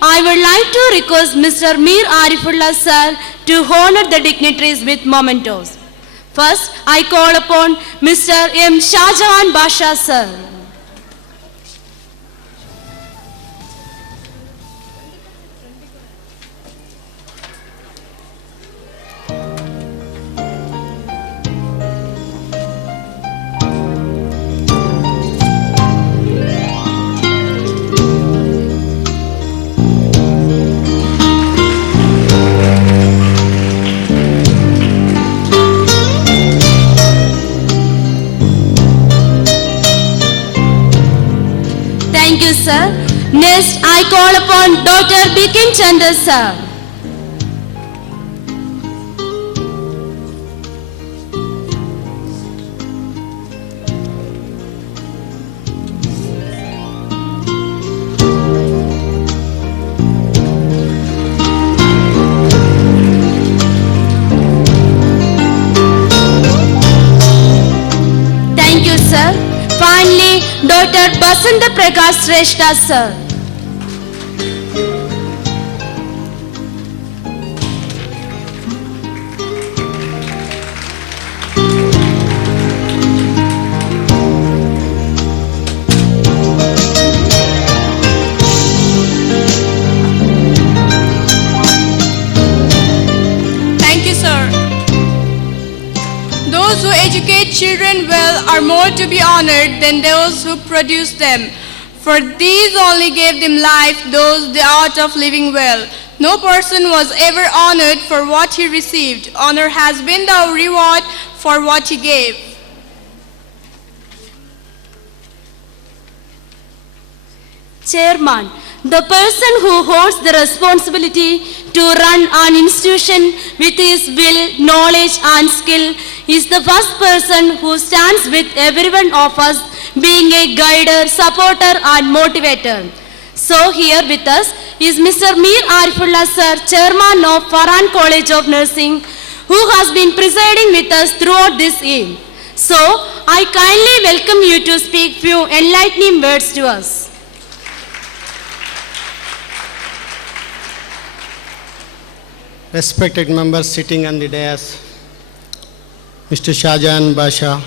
I would like to request Mr. Mir Arifullah sir to honor the dignitaries with mementos. First, I call upon Mr. M. Shahjahan Basha sir. Thank you, sir. Next, I call upon Dr. Bikin Chandra, sir. Thank you, sir. Finally, Dr. Basanta Prakash Shrestha, sir. Thank you, sir. Those who educate children well are more to be honored than those who produce them. For these only gave them life, those the art of living well. No person was ever honored for what he received. Honor has been the reward for what he gave. Chairman, the person who holds the responsibility to run an institution with his will, knowledge and skill is the first person who stands with every one of us being a guider, supporter and motivator. So here with us is Mr. Mir Arifullah sir, Chairman of Farhan College of Nursing, who has been presiding with us throughout this year. So I kindly welcome you to speak few enlightening words to us. Respected members sitting on the dais, Mr. Shahjahan Basha,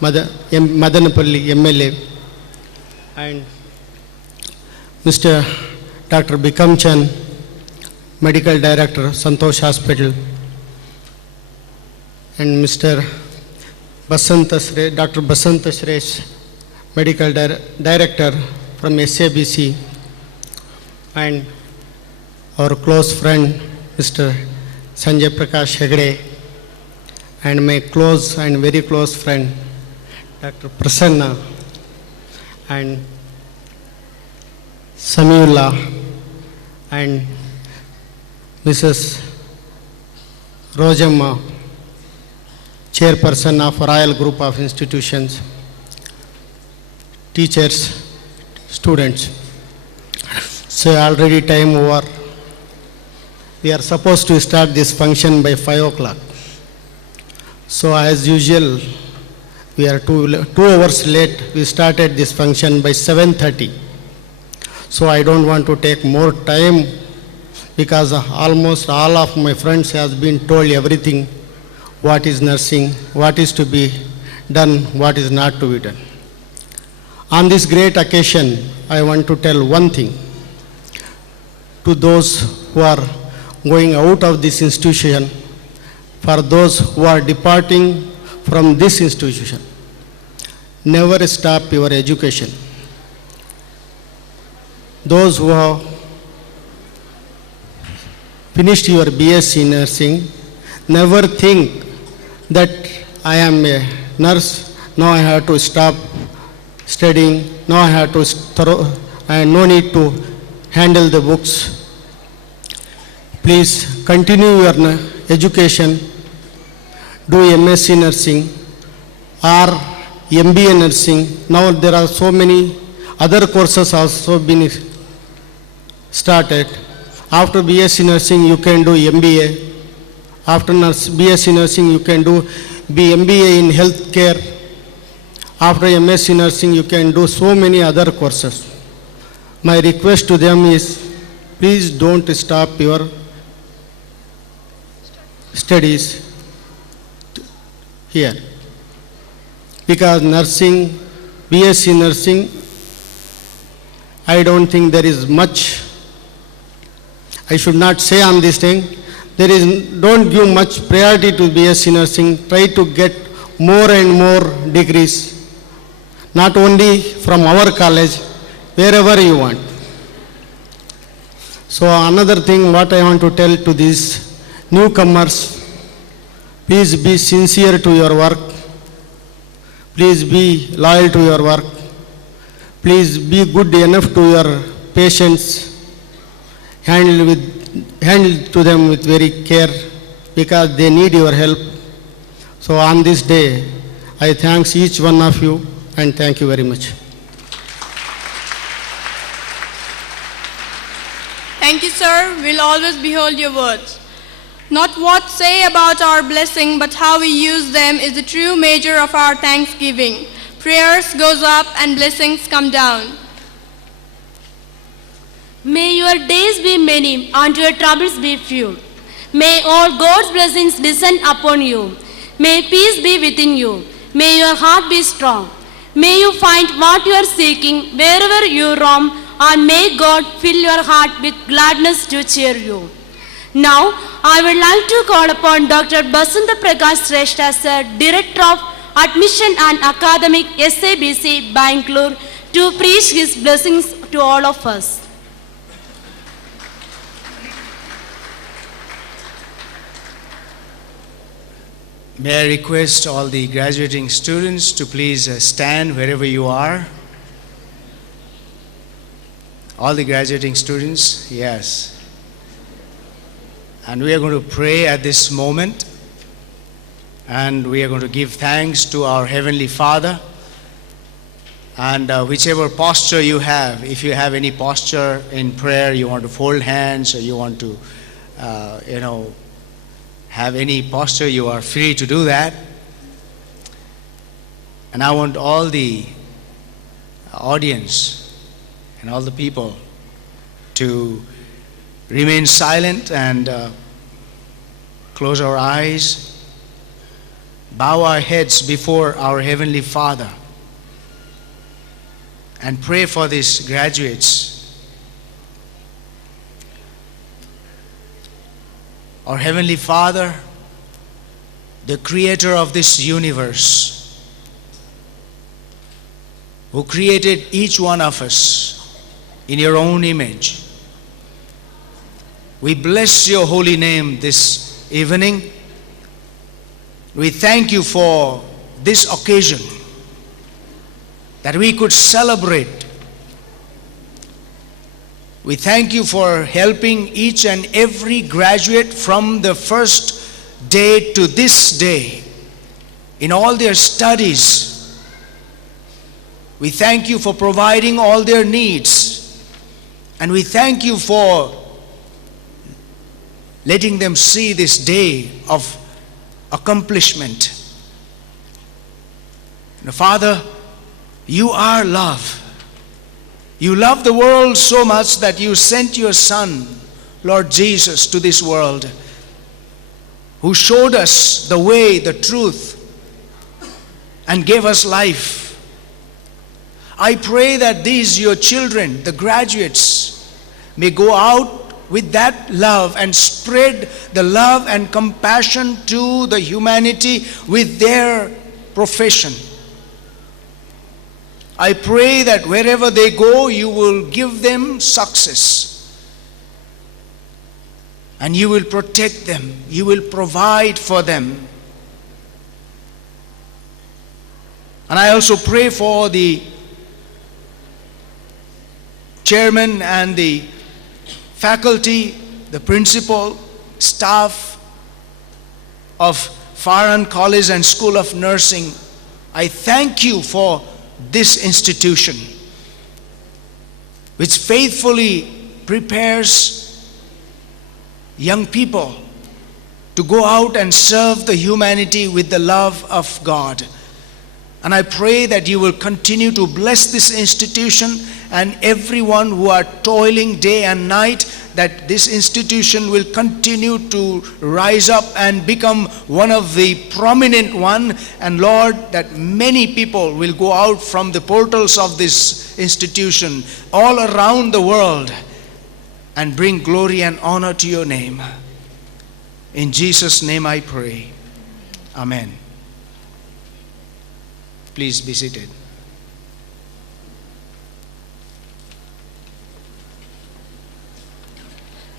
Madanapalli MLA, and Mr. Dr. Bikram Chand, Medical Director, Santosh Hospital, and Mr. Dr. Basanta Shrestha, Medical Director from SABC, and our close friend, Mr. Sanjay Prakash Hegde, and my close and very close friend, Dr. Prasanna, and Samiullah, and Mrs. Rojamma, Chairperson of Royal Group of Institutions, teachers, students. So already time over. We are supposed to start this function by 5 o'clock. So as usual, we are 2 hours late. We started this function by 7:30. So I don't want to take more time because almost all of my friends has been told everything, what is nursing, what is to be done, what is not to be done. On this great occasion, I want to tell one thing to those who are going out of this institution, for those who are departing from this institution. Never stop your education. Those who have finished your BSc nursing, never think that I am a nurse, now I have to stop studying, now I have to no need to handle the books. Please continue your education, do MSc nursing or MBA nursing. Now there are so many other courses also been started. After BSc nursing you can do MBA. After BSc nursing you can do MBA in healthcare. After MSc nursing you can do so many other courses. My request to them is, please don't stop your studies here. Because nursing, BSc nursing, I don't think there is much, I should not say on this thing, don't give much priority to BSc nursing, try to get more and more degrees, not only from our college, wherever you want. So another thing what I want to tell to these newcomers, please be sincere to your work, please be loyal to your work, please be good enough to your patients, handle to them with very care because they need your help. So on this day, I thank each one of you and thank you very much. Thank you, sir. We'll always behold your words. Not what say about our blessing, but how we use them is the true measure of our thanksgiving. Prayers goes up and blessings come down. May your days be many and your troubles be few. May all God's blessings descend upon you. May peace be within you. May your heart be strong. May you find what you are seeking wherever you roam, and may God fill your heart with gladness to cheer you. Now, I would like to call upon Dr. Basanta Prakash Shrestha, Sir, Director of Admission and Academic, SABC, Bangalore, to preach his blessings to all of us. May I request all the graduating students to please stand wherever you are. All the graduating students, yes. And we are going to pray at this moment. And we are going to give thanks to our Heavenly Father. And whichever posture you have, if you have any posture in prayer, you want to fold hands or you want to, have any posture, you are free to do that. And I want all the audience and all the people to remain silent and close our eyes, bow our heads before our Heavenly Father, and pray for these graduates. Our Heavenly Father, the Creator of this universe, who created each one of us in your own image, we bless your holy name this evening. We thank you for this occasion that we could celebrate. We thank you for helping each and every graduate from the first day to this day in all their studies. We thank you for providing all their needs. And we thank you for letting them see this day of accomplishment. And Father, you are love. You love the world so much that you sent your Son, Lord Jesus, to this world, who showed us the way, the truth, and gave us life. I pray that these, your children, the graduates, may go out with that love and spread the love and compassion to the humanity with their profession. I pray that wherever they go, you will give them success. And you will protect them. You will provide for them. And I also pray for the chairman and the faculty, the principal, staff of Farhan College and School of Nursing. I thank you for this institution, which faithfully prepares young people to go out and serve the humanity with the love of God. And I pray that you will continue to bless this institution and everyone who are toiling day and night, that this institution will continue to rise up and become one of the prominent one, and Lord, that many people will go out from the portals of this institution all around the world and bring glory and honor to your name. In Jesus' name I pray. Amen. Please be seated.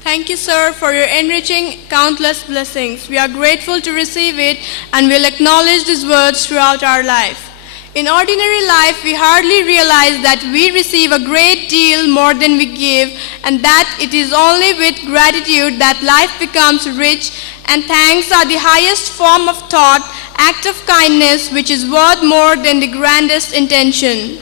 Thank you, sir, for your enriching countless blessings. We are grateful to receive it and will acknowledge these words throughout our life. In ordinary life, we hardly realize that we receive a great deal more than we give, and that it is only with gratitude that life becomes rich, and thanks are the highest form of thought, act of kindness, which is worth more than the grandest intention.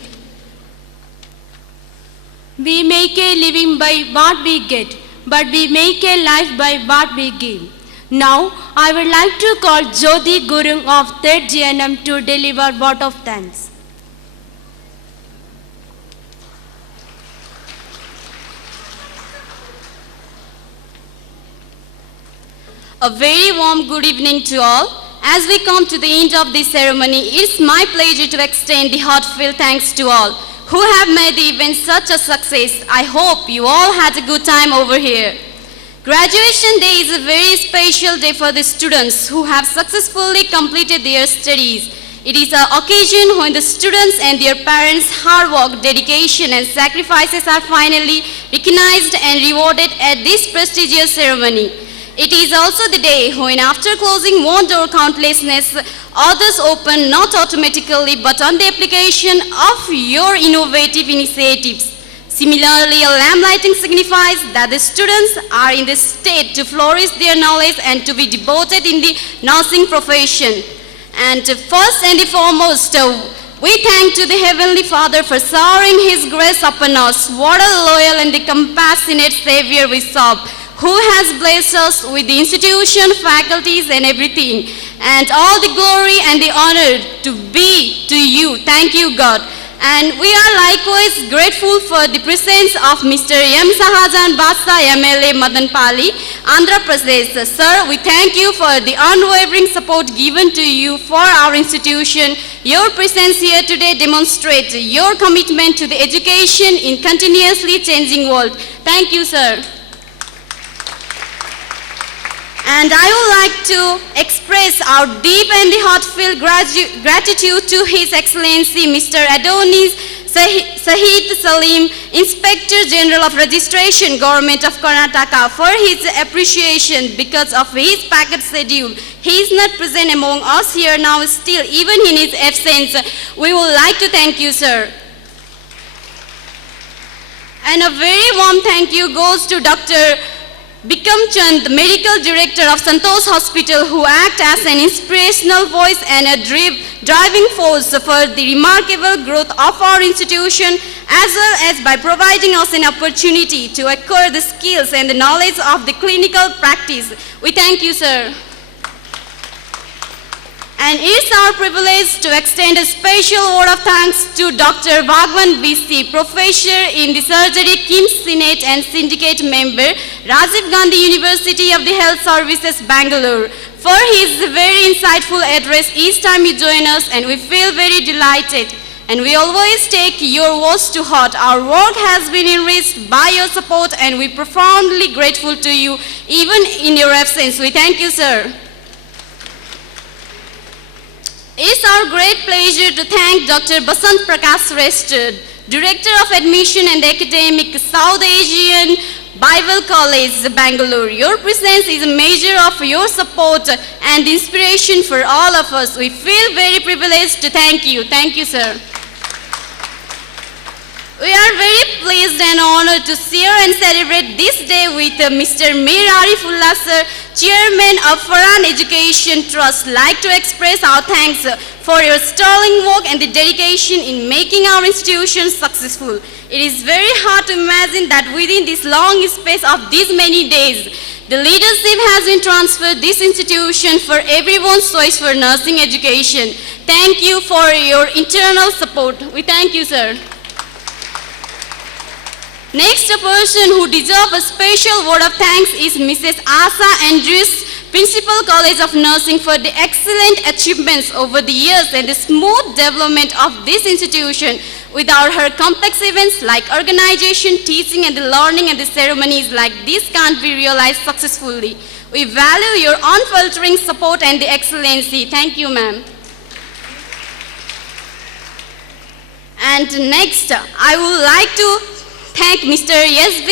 We make a living by what we get, but we make a life by what we give. Now, I would like to call Jyoti Gurung of 3rd GNM to deliver vote of thanks. A very warm good evening to all. As we come to the end of this ceremony, it's my pleasure to extend the heartfelt thanks to all who have made the event such a success. I hope you all had a good time over here. Graduation Day is a very special day for the students who have successfully completed their studies. It is an occasion when the students and their parents' hard work, dedication and sacrifices are finally recognized and rewarded at this prestigious ceremony. It is also the day when, after closing one door countlessness, others open not automatically but on the application of your innovative initiatives. Similarly, a lamp lighting signifies that the students are in the state to flourish their knowledge and to be devoted in the nursing profession. And first and foremost, we thank to the Heavenly Father for showering His grace upon us. What a loyal and the compassionate Savior we serve, who has blessed us with the institution, faculties and everything. And all the glory and the honor to be to you. Thank you, God. And we are likewise grateful for the presence of Mr. M. Sahajan Basa, MLA Madanpalli, Andhra Pradesh. Sir, we thank you for the unwavering support given to you for our institution. Your presence here today demonstrates your commitment to the education in continuously changing world. Thank you, sir. And I would like to express our deep and heartfelt gratitude to His Excellency Mr. Adonis Sahid Salim, Inspector General of Registration, Government of Karnataka, for his appreciation because of his packed schedule. He is not present among us here now still, even in his absence. We would like to thank you, sir. And a very warm thank you goes to Dr. Bikram Chand, the Medical Director of Santosh Hospital, who act as an inspirational voice and a driving force for the remarkable growth of our institution, as well as by providing us an opportunity to acquire the skills and the knowledge of the clinical practice. We thank you, sir. And it's our privilege to extend a special word of thanks to Dr. Bhagwan BC, Professor in the Surgery, KIMS Senate and Syndicate Member, Rajiv Gandhi University of the Health Services, Bangalore, for his very insightful address each time you join us, and we feel very delighted. And we always take your words to heart. Our work has been enriched by your support, and we're profoundly grateful to you, even in your absence. We thank you, sir. It's our great pleasure to thank Dr. Basant Prakash Rest, Director of Admission and Academic, South Asian Bible College, Bangalore. Your presence is a measure of your support and inspiration for all of us. We feel very privileged to thank you. Thank you, sir. We are very pleased and honored to share and celebrate this day with Mr. Mir Arifullah, sir, Chairman of Farhan Education Trust. Like to express our thanks for your sterling work and the dedication in making our institution successful. It is very hard to imagine that within this long space of these many days, the leadership has been transferred this institution for everyone's choice for nursing education. Thank you for your internal support. We thank you, sir. Next, a person who deserves a special word of thanks is Mrs. Asa Andrews, Principal College of Nursing, for the excellent achievements over the years and the smooth development of this institution. Without her complex events like organization, teaching and the learning and the ceremonies like this can't be realized successfully. We value your unfaltering support and the excellency. Thank you, ma'am. And next, I would like to thank Mr. S.B.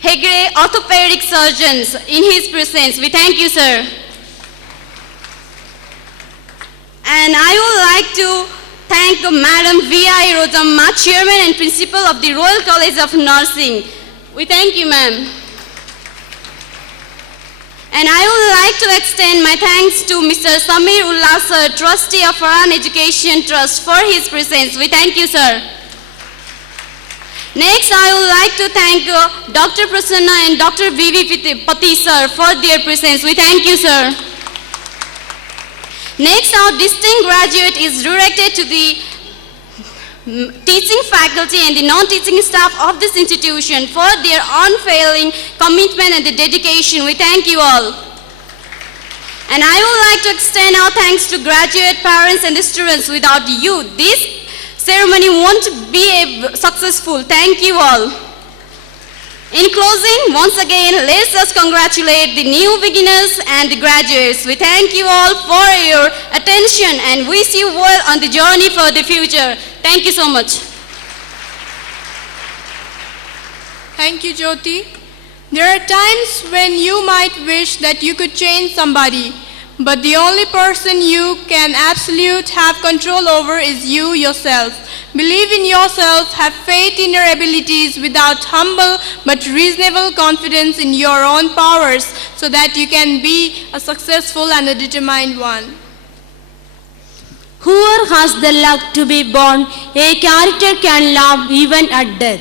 Hegre, orthopedic surgeons, in his presence. We thank you, sir. And I would like to thank Madam V.I. Rodamma, Chairman and Principal of the Royal College of Nursing. We thank you, ma'am. And I would like to extend my thanks to Mr. Samir Ullah, sir, Trustee of Farhan Education Trust, for his presence. We thank you, sir. Next, I would like to thank Dr. Prasanna and Dr. V.V. Pati, sir, for their presence. We thank you, sir. Next, our distinct graduate is directed to the teaching faculty and the non-teaching staff of this institution for their unfailing commitment and the dedication. We thank you all. And I would like to extend our thanks to graduate parents and the students. Without you, this ceremony won't be successful. Thank you all. In closing, once again, let's just congratulate the new beginners and the graduates. We thank you all for your attention and wish you well on the journey for the future. Thank you so much. Thank you, Jyoti. There are times when you might wish that you could change somebody, but the only person you can absolutely have control over is you yourself. Believe in yourself, have faith in your abilities without humble but reasonable confidence in your own powers so that you can be a successful and a determined one. Whoever has the luck to be born, a character can love even at death.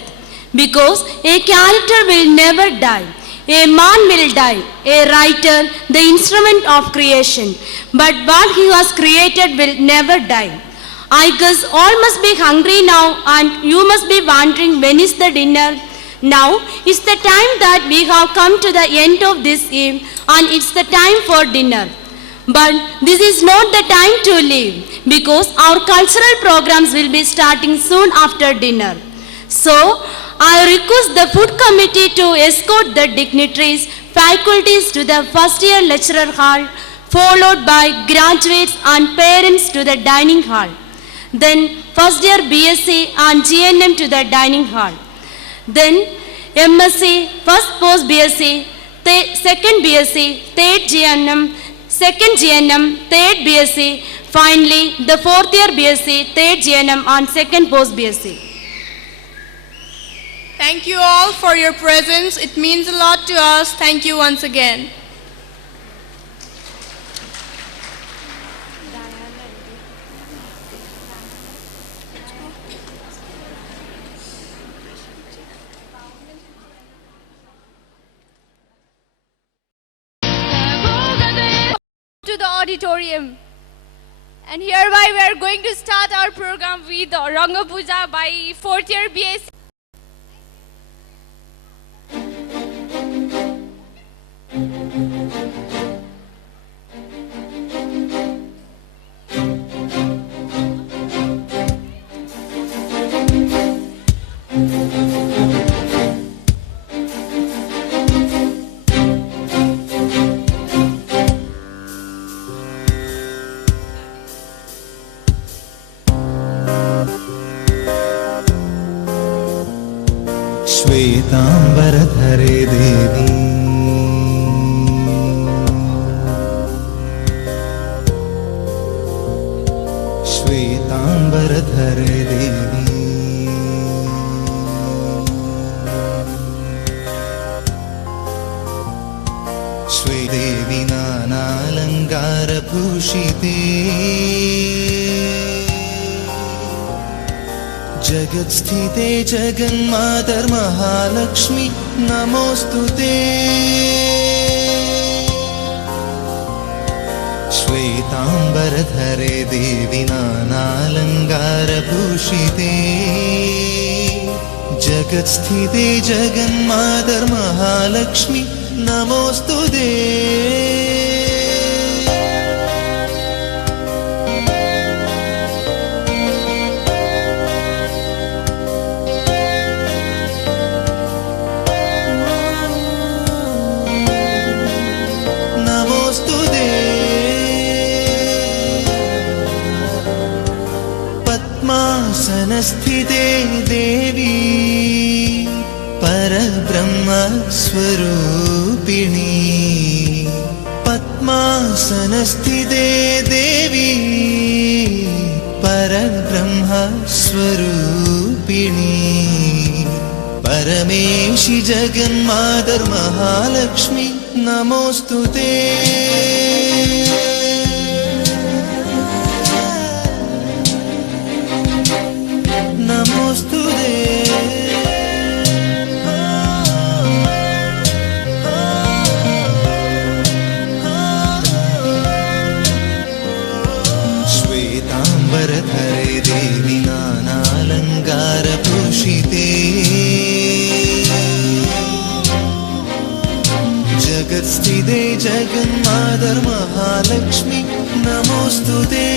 Because a character will never die. A man will die, a writer, the instrument of creation. But what he has created will never die. I guess all must be hungry now and you must be wondering when is the dinner. Now is the time that we have come to the end of this eve and it's the time for dinner. But this is not the time to leave because our cultural programs will be starting soon after dinner. So I request the food committee to escort the dignitaries, faculties to the first year lecturer hall, followed by graduates and parents to the dining hall. Then first year BSc and GNM to the dining hall. Then MSc, first post BSc, second BSc, third GNM, second GNM, third BSc, finally the fourth year BSc, third GNM and second post BSc. Thank you all for your presence. It means a lot to us. Thank you once again. To the auditorium, and hereby we are going to start our program with Ranga Puja by 4th year BSc. श्वेतांबरधरे देवी श्वेतांबरधरे देवी श्वेदेवी नानालङ्कारभूषिते जगत्स्थिते जगन्मातर्महालक्ष्मी नमोऽस्तुते श्वेतांबरधरे देवी नानालङ्कारभूषिते जगत् जगत्स्थिते जगन्मातर् महालक्ष्मी नमोस्तुते नमोस्तुते पद्मासनस्थिते देवी परब्रह्मस्वरूपिणी पद्मासनस्थिते देवी परब्रह्मस्वरूपिणी परमेशि जगन्मातर् महालक्ष्मी नमोस्तुते नमोस्तुते श्वेताम्बरधरे देवी नानालङ्कारभूषिते जगत्स्थिते जगन्मातर् महालक्ष्मी नमोस्तुते